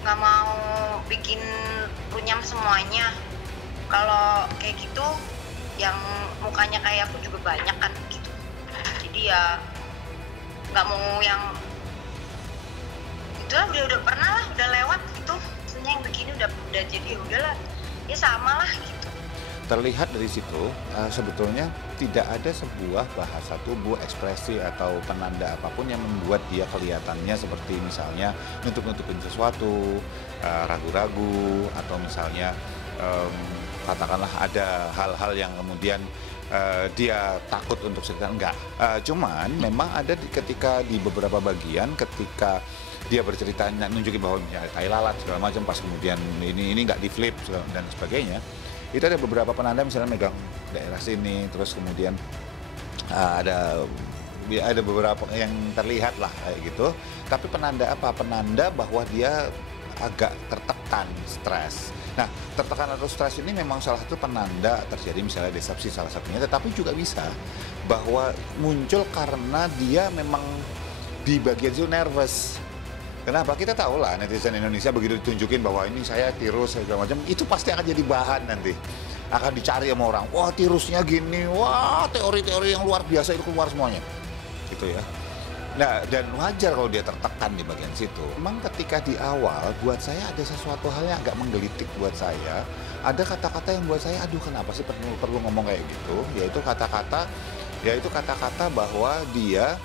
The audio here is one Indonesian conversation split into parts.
nggak mau bikin runyam semuanya. Kalau kayak gitu, yang mukanya kayak aku juga banyak kan gitu. Jadi ya nggak mau yang itulah, udah pernah lah, udah lewat gitu. Maksudnya yang begini udah jadi ya udahlah, ya sama lah gitu. Terlihat dari situ, sebetulnya tidak ada sebuah bahasa tubuh, ekspresi, atau penanda apapun yang membuat dia kelihatannya seperti misalnya nutup-nutupin sesuatu, ragu-ragu, atau misalnya katakanlah ada hal-hal yang kemudian dia takut untuk cerita, enggak. Cuman memang ada ketika di beberapa bagian ketika dia bercerita nunjukin bahwa ya, tai lalat segala macam, pas kemudian ini nggak di flip dan sebagainya. Itu ada beberapa penanda, misalnya megang daerah sini, terus kemudian ada beberapa yang terlihat lah kayak gitu. Tapi penanda apa? Penanda bahwa dia agak tertekan, stres. Nah, tertekan atau stres ini memang salah satu penanda terjadi misalnya disepsi salah satunya, tetapi juga bisa bahwa muncul karena dia memang di bagian itu nervous. Kenapa? Kita tahu lah netizen Indonesia begitu ditunjukin bahwa ini saya tirus segala macam, itu pasti akan jadi bahan nanti. Akan dicari sama orang, wah tirusnya gini, wah teori-teori yang luar biasa itu keluar semuanya. Gitu ya. Nah, dan wajar kalau dia tertekan di bagian situ. Memang ketika di awal buat saya ada sesuatu hal yang agak menggelitik buat saya. Ada kata-kata yang buat saya, aduh kenapa sih perlu ngomong kayak gitu? Yaitu kata-kata bahwa dia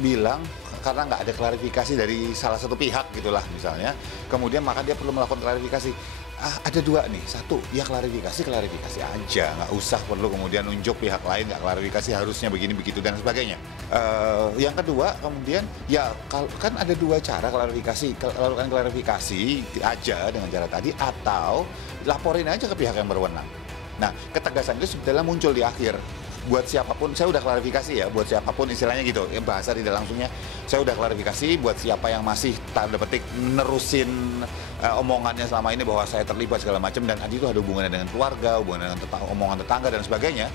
bilang karena nggak ada klarifikasi dari salah satu pihak gitulah misalnya, kemudian maka dia perlu melakukan klarifikasi. Ada dua nih, satu ya klarifikasi aja, nggak usah perlu kemudian nunjuk pihak lain, nggak klarifikasi harusnya begini begitu dan sebagainya. Yang kedua kemudian ya kan ada dua cara klarifikasi, lakukan klarifikasi aja dengan cara tadi, atau laporin aja ke pihak yang berwenang. Nah, ketegasan itu sebetulnya muncul di akhir. Buat siapapun, saya udah klarifikasi ya, buat siapapun istilahnya gitu, bahasa tidak langsungnya, saya udah klarifikasi buat siapa yang masih tanda petik nerusin omongannya selama ini bahwa saya terlibat segala macam, dan itu ada hubungannya dengan keluarga, hubungannya dengan omongan tetangga dan sebagainya,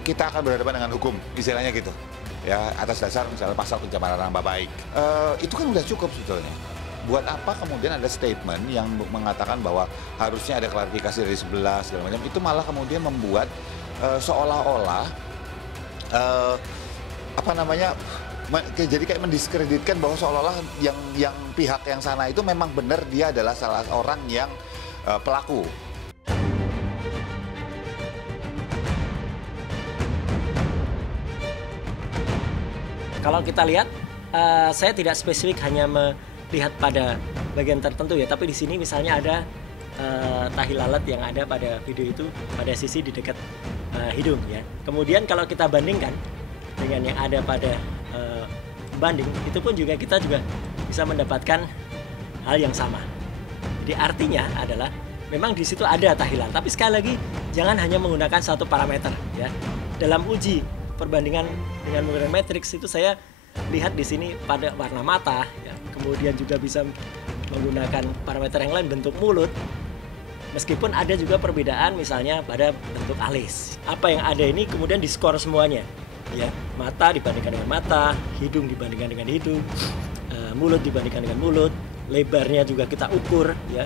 kita akan berhadapan dengan hukum, istilahnya gitu. Ya, atas dasar misalnya pasal pencemaran nama baik. Itu kan udah cukup sebetulnya. Buat apa kemudian ada statement yang mengatakan bahwa harusnya ada klarifikasi dari sebelah segala macam, itu malah kemudian membuat seolah-olah jadi kayak mendiskreditkan bahwa seolah-olah yang pihak yang sana itu memang benar dia adalah salah orang yang pelaku. Kalau kita lihat, saya tidak spesifik hanya melihat pada bagian tertentu ya, tapi di sini misalnya ada tahi lalat yang ada pada video itu pada sisi di dekat hidung ya. Kemudian kalau kita bandingkan dengan yang ada pada banding, itu pun kita juga bisa mendapatkan hal yang sama. Jadi artinya adalah memang di situ ada tahi lalat, tapi sekali lagi jangan hanya menggunakan satu parameter ya. Dalam uji perbandingan dengan menggunakan matriks itu saya lihat di sini pada warna mata ya. Kemudian juga bisa menggunakan parameter yang lain, bentuk mulut. Meskipun ada juga perbedaan misalnya pada bentuk alis. Apa yang ada ini kemudian diskor semuanya. Ya, mata dibandingkan dengan mata, hidung dibandingkan dengan hidung, mulut dibandingkan dengan mulut, lebarnya juga kita ukur ya,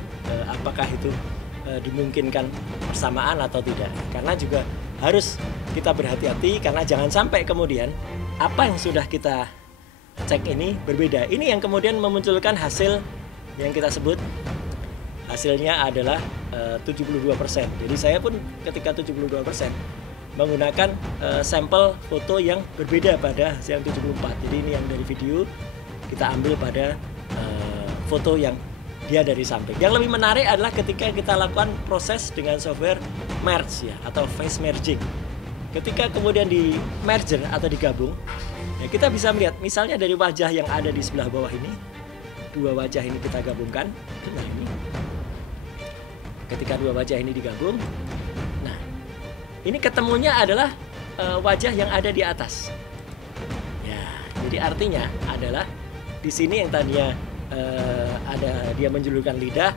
apakah itu dimungkinkan persamaan atau tidak. Karena juga harus kita berhati-hati karena jangan sampai kemudian apa yang sudah kita cek ini berbeda. Ini yang kemudian memunculkan hasil yang kita sebut hasilnya adalah 72%. Jadi saya pun ketika 72% menggunakan sampel foto yang berbeda pada hasil yang 74. Jadi ini yang dari video kita ambil pada foto yang dia dari samping. Yang lebih menarik adalah ketika kita lakukan proses dengan software merge ya, atau face merging. Ketika kemudian di merger atau digabung, ya kita bisa melihat misalnya dari wajah yang ada di sebelah bawah ini, dua wajah ini kita gabungkan. Nah ini ketika dua wajah ini digabung, nah ini ketemunya adalah wajah yang ada di atas. Ya, jadi artinya adalah di sini yang tadinya ada dia menjulurkan lidah,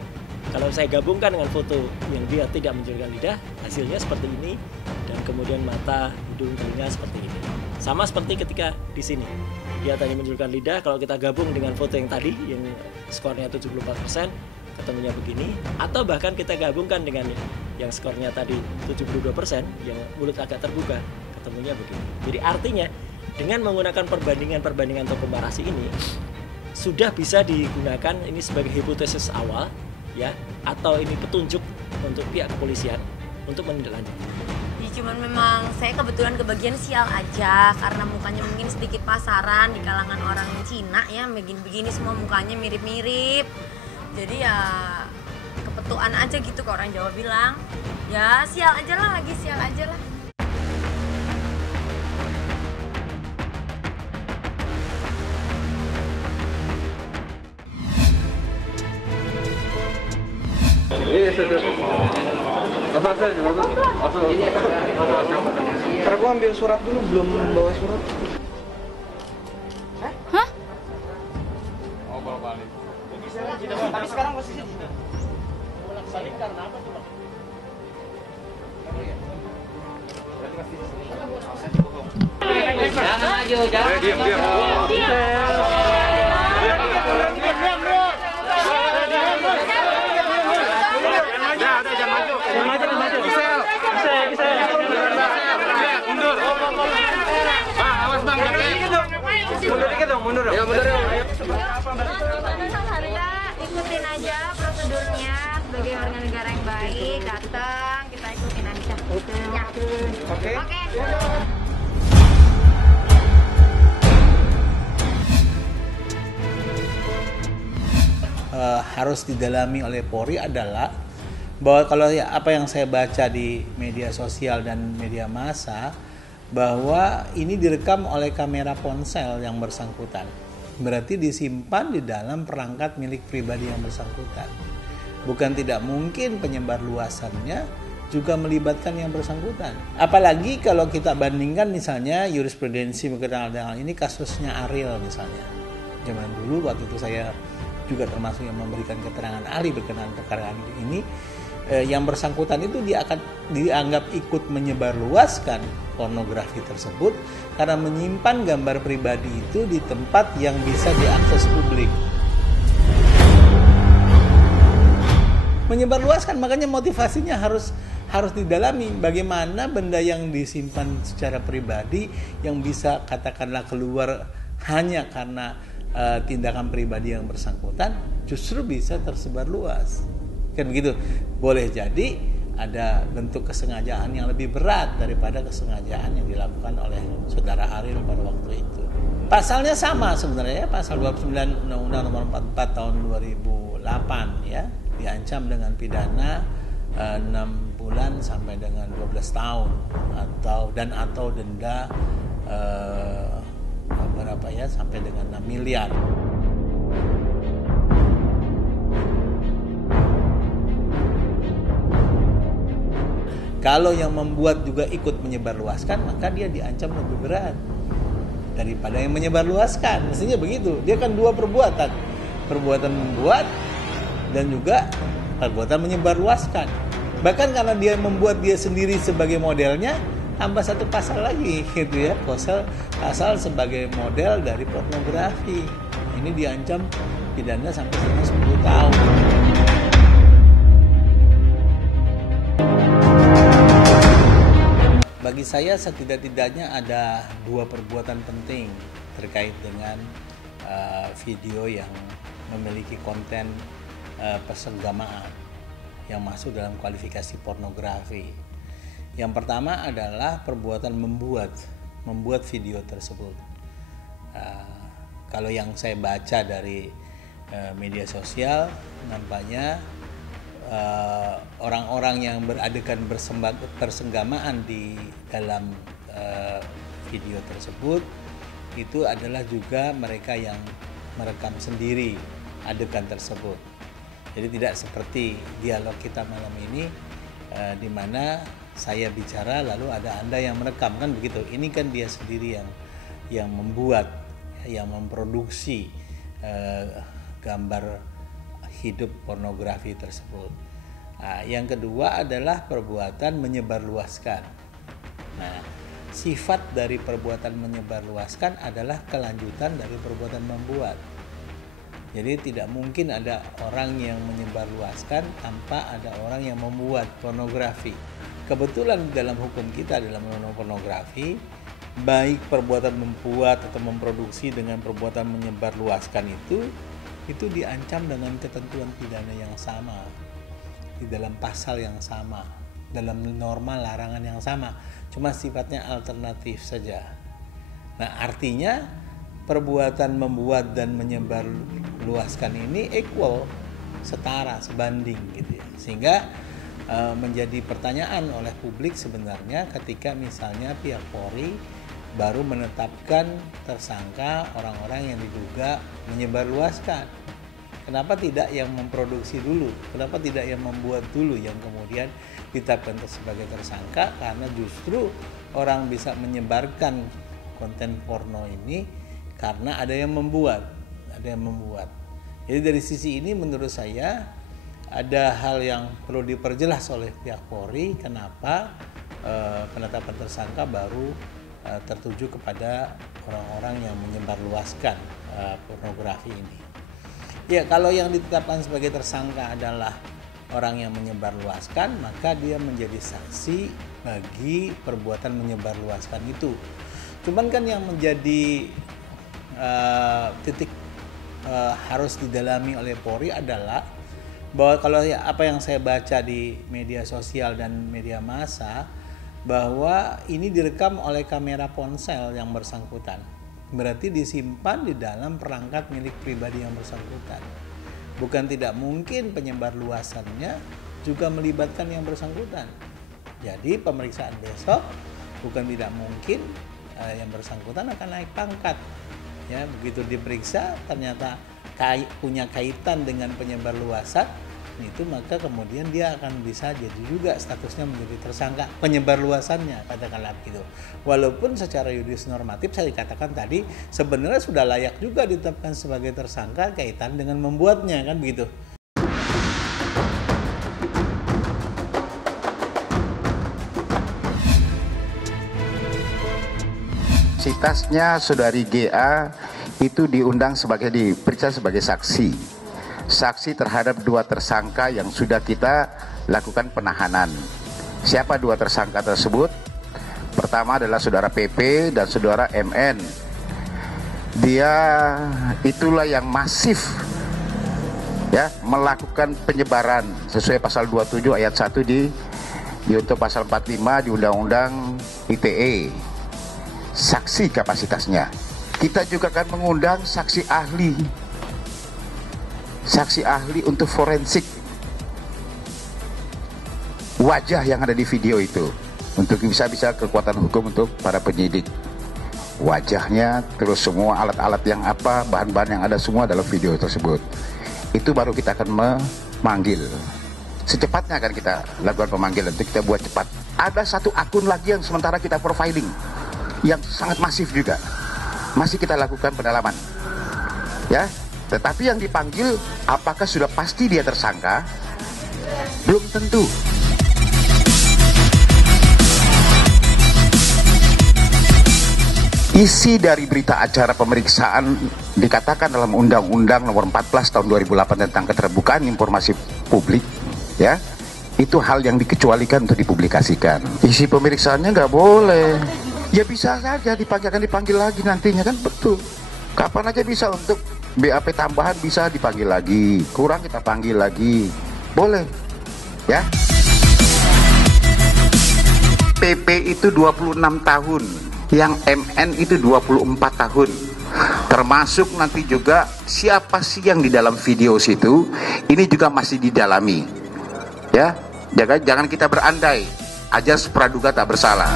kalau saya gabungkan dengan foto yang dia tidak menjulurkan lidah, hasilnya seperti ini, dan kemudian mata, hidung, telinga seperti ini. Sama seperti ketika di sini. Dia tadi menunjukkan lidah, kalau kita gabung dengan foto yang tadi yang skornya 74%, ketemunya begini, atau bahkan kita gabungkan dengan yang skornya tadi 72%, yang mulut agak terbuka, ketemunya begini. Jadi artinya dengan menggunakan perbandingan atau komparasi ini sudah bisa digunakan ini sebagai hipotesis awal ya, atau ini petunjuk untuk pihak kepolisian untuk menindaklanjuti. Cuman memang saya kebetulan kebagian sial aja karena mukanya mungkin sedikit pasaran di kalangan orang Cina ya, begini-begini semua mukanya mirip-mirip. Jadi ya kepetuan aja gitu, ke orang Jawa bilang. Ya sial aja lah, lagi sial aja lah. Ntar gua ambil surat dulu, belum bawa surat. Hah? Oh, bawa balik. Tapi sekarang posisi di sini. Bolak balik karena apa tuh, Bang? Jangan maju, jangan. Diam. Mundur. Ya, mundur. Ikutin aja prosedurnya sebagai warga negara yang baik, datang kita ikutin aja. Oke. Harus didalami oleh Polri adalah bahwa kalau apa yang saya baca di media sosial dan media massa, bahwa ini direkam oleh kamera ponsel yang bersangkutan. Berarti disimpan di dalam perangkat milik pribadi yang bersangkutan. Bukan tidak mungkin penyebar luasannya juga melibatkan yang bersangkutan. Apalagi kalau kita bandingkan misalnya jurisprudensi berkenaan dengan ini kasusnya Ariel misalnya. Zaman dulu waktu itu saya juga termasuk yang memberikan keterangan ahli berkenaan perkara ini. Yang bersangkutan itu dia akan dianggap ikut menyebarluaskan pornografi tersebut karena menyimpan gambar pribadi itu di tempat yang bisa diakses publik. Menyebarluaskan, makanya motivasinya harus didalami bagaimana benda yang disimpan secara pribadi yang bisa katakanlah keluar hanya karena tindakan pribadi yang bersangkutan justru bisa tersebar luas. Kan begitu. Boleh jadi ada bentuk kesengajaan yang lebih berat daripada kesengajaan yang dilakukan oleh saudara Ariel pada waktu itu. Pasalnya sama sebenarnya, pasal 29 Undang-Undang Nomor 44 Tahun 2008 ya, diancam dengan pidana 6 bulan sampai dengan 12 tahun atau denda berapa ya, sampai dengan 6 miliar. Kalau yang membuat juga ikut menyebarluaskan, maka dia diancam lebih berat daripada yang menyebarluaskan. Mestinya begitu. Dia kan dua perbuatan. Perbuatan membuat dan juga perbuatan menyebarluaskan. Bahkan karena dia membuat dia sendiri sebagai modelnya, tambah satu pasal lagi gitu ya. Pasal sebagai model dari pornografi. Ini diancam pidana sampai 10 tahun. Bagi saya setidak-tidaknya ada dua perbuatan penting terkait dengan video yang memiliki konten persenggamaan yang masuk dalam kualifikasi pornografi. Yang pertama adalah perbuatan membuat video tersebut. Kalau yang saya baca dari media sosial, nampaknya orang-orang yang beradegan persenggamaan di dalam video tersebut itu adalah juga mereka yang merekam sendiri adegan tersebut. Jadi tidak seperti dialog kita malam ini di mana saya bicara lalu ada Anda yang merekam, kan begitu. Ini kan dia sendiri yang membuat, yang memproduksi gambar hidup pornografi tersebut. Nah, yang kedua adalah perbuatan menyebarluaskan. Nah, sifat dari perbuatan menyebarluaskan adalah kelanjutan dari perbuatan membuat. Jadi tidak mungkin ada orang yang menyebarluaskan tanpa ada orang yang membuat pornografi. Kebetulan dalam hukum kita, dalam undang-undang pornografi, baik perbuatan membuat atau memproduksi dengan perbuatan menyebarluaskan itu diancam dengan ketentuan pidana yang sama, di dalam pasal yang sama, dalam norma larangan yang sama, cuma sifatnya alternatif saja. Nah, artinya perbuatan membuat dan menyebarluaskan ini equal, setara, sebanding gitu ya. Sehingga menjadi pertanyaan oleh publik sebenarnya ketika misalnya pihak Polri baru menetapkan tersangka orang-orang yang diduga menyebarluaskan. Kenapa tidak yang memproduksi dulu? Kenapa tidak yang membuat dulu yang kemudian ditetapkan sebagai tersangka? Karena justru orang bisa menyebarkan konten porno ini karena ada yang membuat. Jadi dari sisi ini menurut saya ada hal yang perlu diperjelas oleh pihak Polri kenapa penetapan tersangka baru tertuju kepada orang-orang yang menyebarluaskan pornografi ini. Ya, kalau yang ditetapkan sebagai tersangka adalah orang yang menyebarluaskan, maka dia menjadi saksi bagi perbuatan menyebarluaskan itu. Cuman kan yang menjadi titik harus didalami oleh Polri adalah bahwa kalau apa yang saya baca di media sosial dan media massa, bahwa ini direkam oleh kamera ponsel yang bersangkutan. Berarti disimpan di dalam perangkat milik pribadi yang bersangkutan. Bukan tidak mungkin penyebar luasannya juga melibatkan yang bersangkutan. Jadi pemeriksaan besok bukan tidak mungkin yang bersangkutan akan naik pangkat. Ya, begitu diperiksa ternyata punya kaitan dengan penyebar luasan itu, maka kemudian dia akan bisa jadi juga statusnya menjadi tersangka penyebar luasannya, katakanlah begitu. Walaupun secara yuridis normatif saya dikatakan tadi sebenarnya sudah layak juga ditetapkan sebagai tersangka kaitan dengan membuatnya, kan begitu. Kapasitasnya saudari GA itu diperiksa sebagai saksi terhadap 2 tersangka yang sudah kita lakukan penahanan. Siapa 2 tersangka tersebut? Pertama adalah saudara PP dan saudara MN. Dia itulah yang masif ya melakukan penyebaran sesuai pasal 27 ayat 1 di untuk pasal 45 di Undang-Undang ITE. Saksi kapasitasnya. Kita juga akan mengundang saksi ahli untuk forensik wajah yang ada di video itu, untuk bisa kekuatan hukum untuk para penyidik. Wajahnya, terus semua alat-alat yang bahan-bahan yang ada semua dalam video tersebut. Itu baru kita akan memanggil. Secepatnya akan kita lakukan pemanggilan, itu kita buat cepat. Ada 1 akun lagi yang sementara kita profiling, yang sangat masif juga, masih kita lakukan pendalaman ya. Tetapi yang dipanggil apakah sudah pasti dia tersangka? Belum tentu. Isi dari berita acara pemeriksaan dikatakan dalam Undang-Undang Nomor 14 Tahun 2008 tentang keterbukaan informasi publik ya, itu hal yang dikecualikan untuk dipublikasikan. Isi pemeriksaannya nggak boleh. Ya bisa saja dipanggil lagi nantinya, kan betul. Kapan aja bisa, untuk BAP tambahan bisa dipanggil lagi, kurang kita panggil lagi, boleh ya. PP itu 26 tahun, yang MN itu 24 tahun. Termasuk nanti juga siapa sih yang di dalam video situ, ini juga masih didalami ya. Jangan kita berandai, ajas praduga tak bersalah.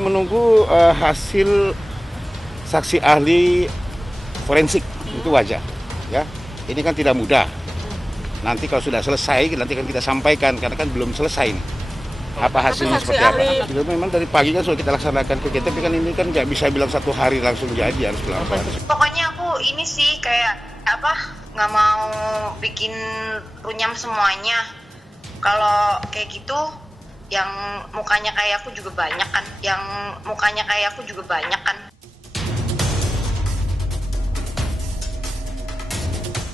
Menunggu hasil saksi ahli forensik itu wajar ya. Ini kan tidak mudah. Nanti kalau sudah selesai nanti kan kita sampaikan, karena kan belum selesai nih. Apa hasilnya seperti apa? Jadi memang dari pagi kan sudah kita laksanakan kegiatan, tapi kan ini kan nggak bisa bilang 1 hari langsung jadi, harus pelan-pelan. Pokoknya aku ini sih kayak nggak mau bikin runyam semuanya. Kalau kayak gitu yang mukanya kayak aku juga banyak kan.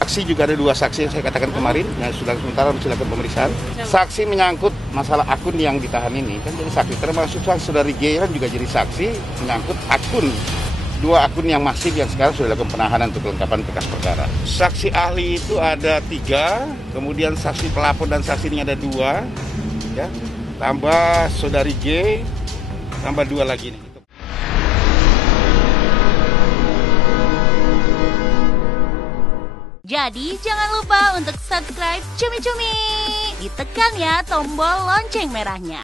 Saksi juga ada 2 saksi yang saya katakan kemarin, yang sudah sementara silakan pemeriksaan. Saksi menyangkut masalah akun yang ditahan ini, kan jadi saksi, termasuk saudari G kan juga jadi saksi menyangkut akun. 2 akun yang masif yang sekarang sudah dilakukan penahanan untuk kelengkapan berkas perkara. Saksi ahli itu ada 3, kemudian saksi pelapor dan saksi ini ada 2, ya, tambah saudari G, tambah 2 lagi nih. Jadi jangan lupa untuk subscribe Cumi Cumi. Ditekan ya tombol lonceng merahnya.